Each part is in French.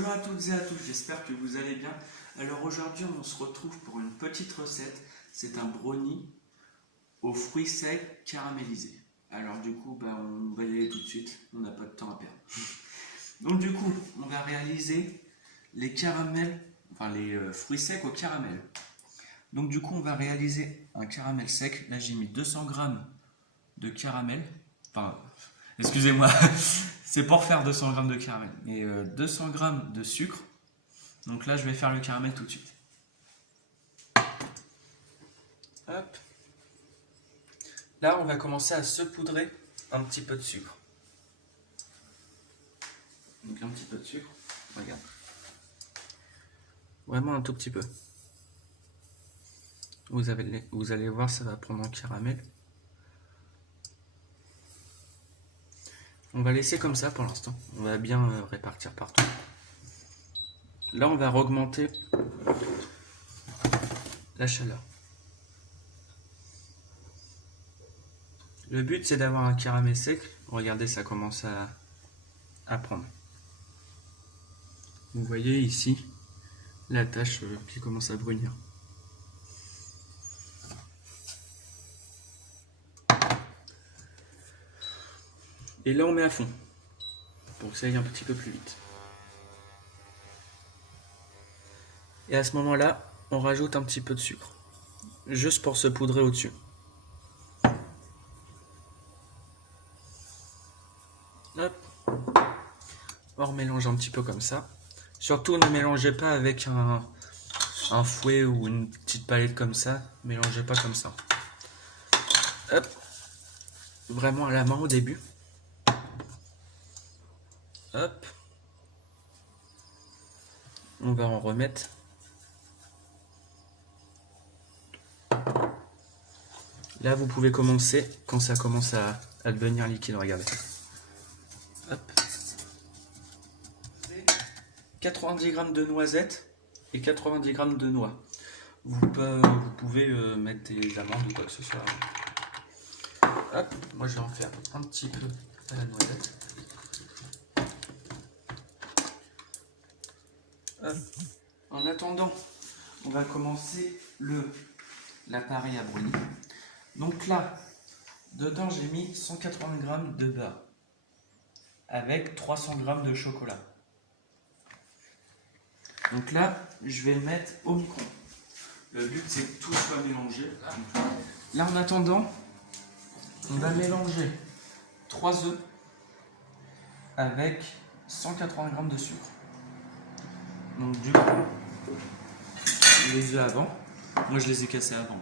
Bonjour à toutes et à tous, j'espère que vous allez bien. Alors aujourd'hui on se retrouve pour une petite recette, c'est un brownie aux fruits secs caramélisés. Alors du coup on va y aller tout de suite, on n'a pas de temps à perdre. Donc du coup on va réaliser les caramels, les fruits secs au caramel. Donc du coup on va réaliser un caramel sec, là j'ai mis 200 g de caramel, excusez-moi, c'est pour faire 200 g de caramel, et 200 g de sucre. Donc là, je vais faire le caramel tout de suite. Hop. Là, on va commencer à saupoudrer un petit peu de sucre. Donc un petit peu de sucre, regarde. Vraiment un tout petit peu. Vous allez voir, ça va prendre un caramel. On va laisser comme ça pour l'instant. On va bien répartir partout. Là, on va augmenter la chaleur. Le but, c'est d'avoir un caramel sec. Regardez, ça commence à prendre. Vous voyez ici la tache qui commence à brunir. Et là, on met à fond pour que ça aille un petit peu plus vite. Et à ce moment-là, on rajoute un petit peu de sucre, juste pour se poudrer au-dessus. Hop. On remélange un petit peu comme ça. Surtout, ne mélangez pas avec un fouet ou une petite palette comme ça. Mélangez pas comme ça. Hop. Vraiment à la main au début. Hop. On va en remettre. Là, vous pouvez commencer quand ça commence à devenir liquide. Regardez. Hop. 90 g de noisettes et 90 g de noix. Vous pouvez mettre des amandes ou quoi que ce soit. Hop. Moi, je vais en faire un petit peu à la noisette. Hop. En attendant, on va commencer l'appareil à brownie. Donc là, dedans j'ai mis 180 g de beurre avec 300 g de chocolat. Donc là, je vais le mettre au micro. Le but c'est que tout soit mélangé. Là en attendant, on va mélanger 3 œufs avec 180 g de sucre. Donc du coup, les œufs avant. Moi je les ai cassés avant.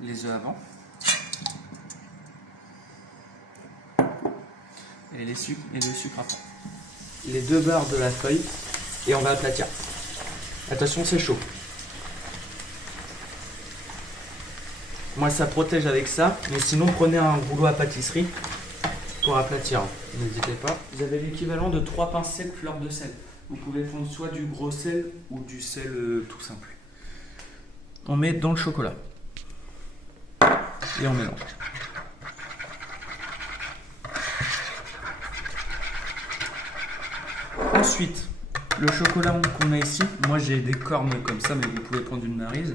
Les œufs avant. Et le sucre après. Les 2 barres de la feuille. Et on va aplatir. Attention, c'est chaud. Moi ça protège avec ça. Mais sinon prenez un rouleau à pâtisserie pour aplatir. N'hésitez pas. Vous avez l'équivalent de 3 pincées de fleur de sel. Vous pouvez prendre soit du gros sel ou du sel tout simple. On met dans le chocolat. Et on mélange. Ensuite, le chocolat qu'on a ici, moi j'ai des cornes comme ça, mais vous pouvez prendre une maryse.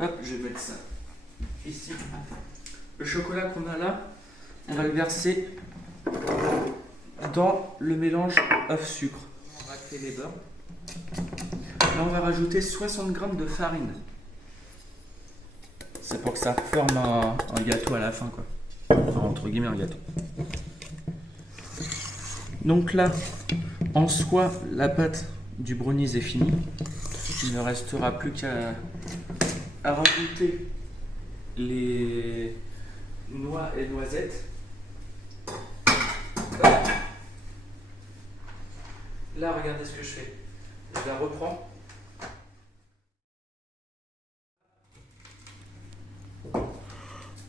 Hop, je vais mettre ça ici. Le chocolat qu'on a là, on va le verser dans le mélange œuf-sucre. On va créer les beurres. Là, on va rajouter 60 g de farine. C'est pour que ça forme un gâteau à la fin, quoi. Enfin, entre guillemets, un gâteau. Donc là, en soi, la pâte du brownie est finie. Il ne restera plus qu'à rajouter les noix et noisettes. Là, regardez ce que je fais. Je la reprends.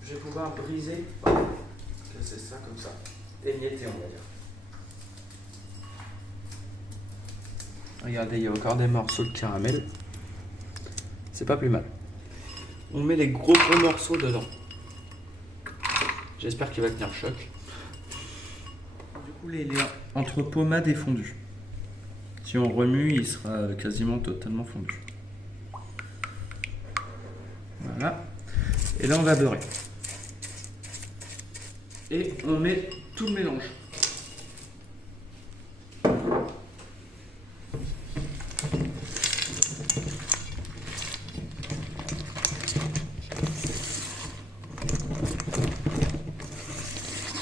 Je vais pouvoir briser, casser ça comme ça, émietter on va dire. Regardez, il y a encore des morceaux de caramel. C'est pas plus mal. On met les gros morceaux dedans. J'espère qu'il va tenir choc. Du coup, les entre pommade et fondu. Si on remue, il sera quasiment totalement fondu. Voilà. Et là, on va beurrer. Et on met tout le mélange.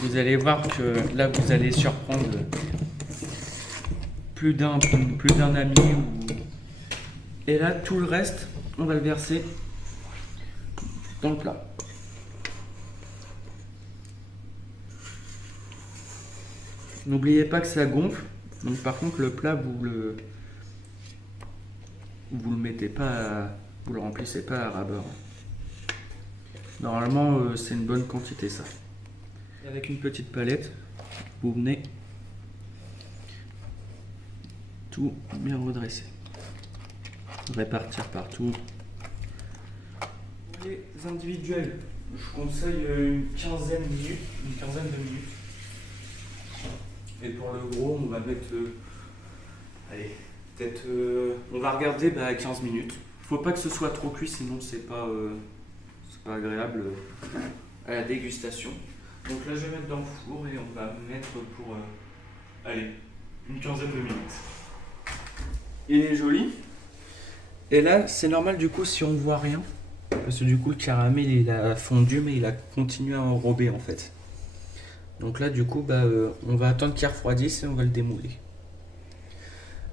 Vous allez voir que là, vous allez surprendre plus d'un ami. Et là, tout le reste, on va le verser dans le plat. N'oubliez pas que ça gonfle. Donc par contre, le plat, vous le mettez pas, vous le remplissez pas à ras bord. Normalement, c'est une bonne quantité ça. Et avec une petite palette, vous venez tout bien redresser, répartir partout. Pour les individuels, je conseille une quinzaine de minutes. Et pour le gros, on va mettre, allez, peut-être, on va regarder 15 minutes. Faut pas que ce soit trop cuit, sinon c'est pas agréable à la dégustation. Donc là, je vais mettre dans le four et on va mettre pour, allez, une quinzaine de minutes. Il est joli. Et là, c'est normal du coup si on voit rien, parce que du coup le caramel il a fondu, mais il a continué à enrober en fait. Donc là, du coup, on va attendre qu'il refroidisse et on va le démouler.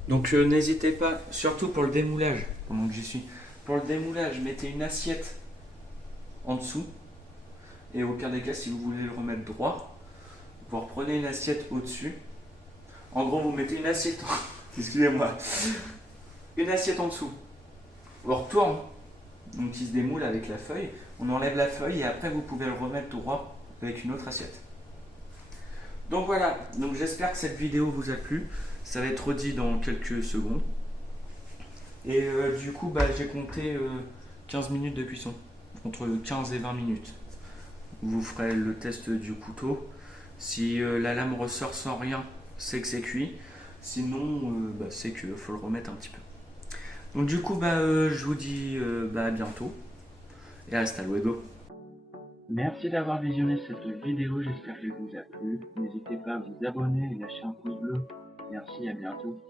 Donc n'hésitez pas, surtout pour le démoulage, pendant que j'y suis. Pour le démoulage, mettez une assiette en dessous. Et au pire des cas, si vous voulez le remettre droit, vous reprenez une assiette au-dessus. En gros, vous mettez une assiette, excusez-moi, une assiette en dessous. On retourne, donc il se démoule avec la feuille. On enlève la feuille et après vous pouvez le remettre droit avec une autre assiette. Donc voilà, donc j'espère que cette vidéo vous a plu. Ça va être redit dans quelques secondes. Et du coup, j'ai compté 15 minutes de cuisson, entre 15 et 20 minutes. Vous ferez le test du couteau. Si la lame ressort sans rien, c'est que c'est cuit. Sinon, c'est qu'il faut le remettre un petit peu. Donc du coup, je vous dis à bientôt. Et hasta luego. Merci d'avoir visionné cette vidéo, j'espère qu'elle vous a plu. N'hésitez pas à vous abonner et lâcher un pouce bleu. Merci, à bientôt.